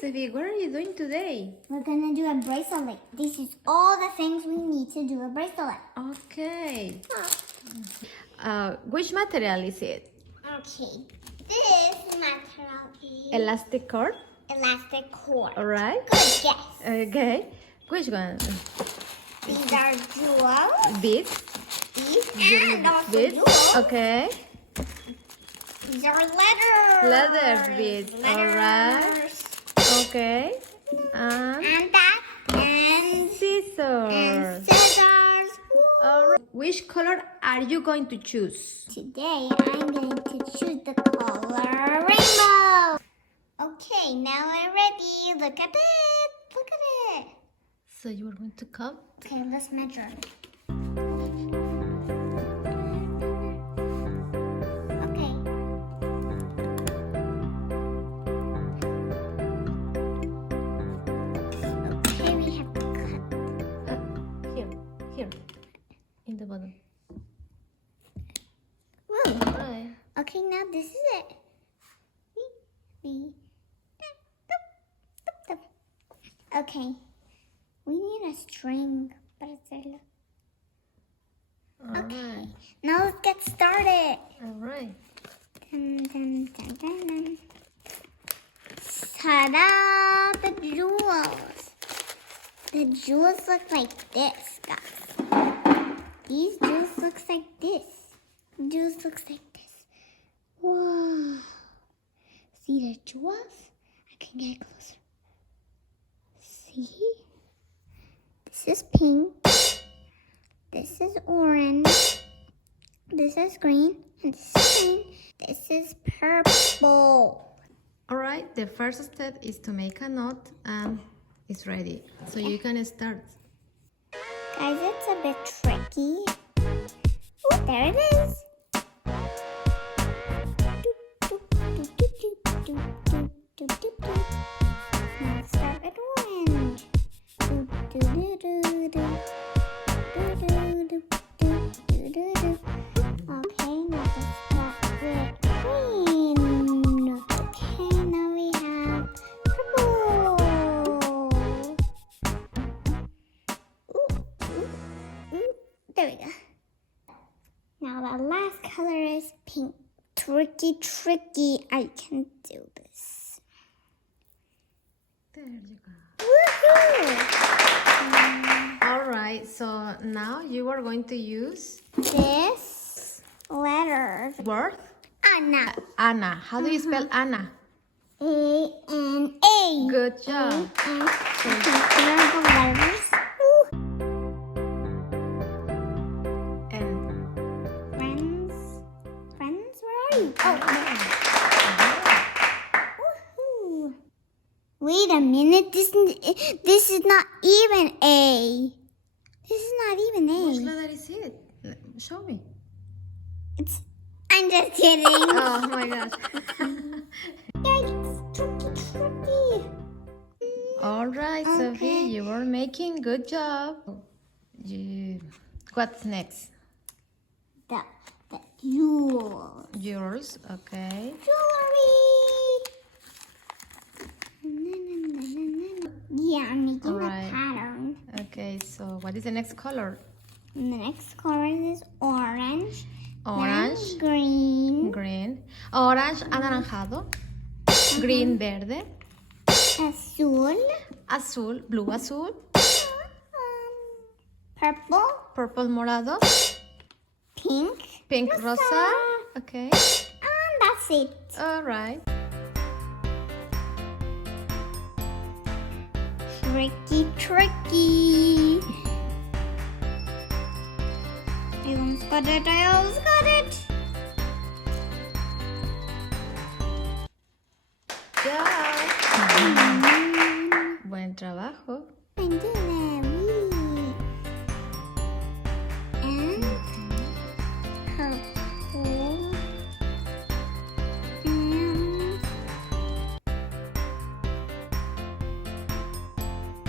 Sophie, what are you doing today? We're gonna do a bracelet. This is all the things we need to do a bracelet. Okay. Which material is it? Okay, this material is Elastic cord? elastic cord. Alright. Good guess. Okay. Which one? These are jewels. Beads? These and also Beads? jewels. Okay. These are letters. Leather beads. Alright. Okay. And that and Scissors. scissors. Alright. Which color are you going to choose? Today I'm going to choose the color rainbow. Okay, now I'm ready. Look at it. Look at it. So you are going to count? Okay, let's measure. Okay. Okay, we have to cut. Here. In the bottom. Woo. Alright. Okay, now this is it. Okay, we need a string. Okay, Alright. now let's get started. Alright. Dun, dun, dun, dun, dun. Ta-da! The jewels. The jewels look like this, guys. These jewels look like this. Jewels looks like this. Whoa. See the jewels? I can get closer. See? This is pink. This is orange. This is green. And this is green. This is purple. Alright, the first step is to make a knot and it's ready. So you can start. Guys, it's a bit tricky. Oh, there it is. Now let's start with orange. Okay, now let's start with green. Okay, now we have purple. There we go. Now the last color is pink. Tricky. I can do this. There you go. Woohoo! Alright, so now you are going to use This letters. word Anna. Anna. How do you spell Anna? A-N-A. Good job. And here are the letters. Ooh. And Friends, where are you? Oh, there. Woohoo! Wait a minute. This is not even A. This is not even which A. letter is it? Show me. I'm just kidding. Oh my gosh. Yikes, tricky. Alright, Sophie, Okay. you are making good job. What's next? The jewels. Yours, okay. Jewelry. Yeah, I'm making Alright. a pattern. Okay, so what is the next color? And the next color is orange. Orange, Then green. green, orange, anaranjado, green, verde, Azul. azul, blue, azul, Purple. purple, morado, Pink. pink, rosa. Okay, And that's it. alright. Tricky. I almost got it. Ya. Buen trabajo. I'm doing it. And purple.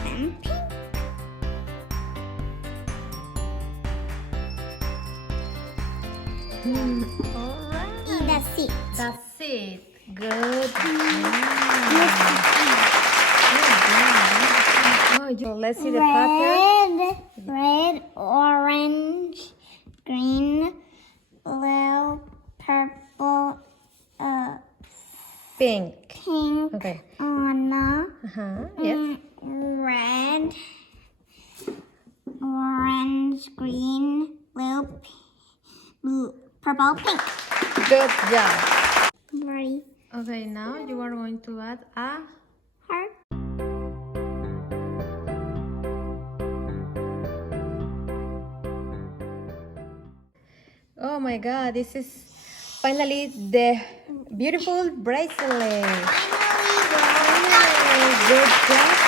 And pink. Alright. That's it. That's it. Good. Let's let's see the pattern. Red, orange, green, blue, purple, Pink. pink, Okay. Yes. Yes. Red, orange, green, blue, purple, pink. Good job. Ready? Okay, now you are going to add a Heart. Oh my god, this is finally the beautiful bracelet. Finally, Good job.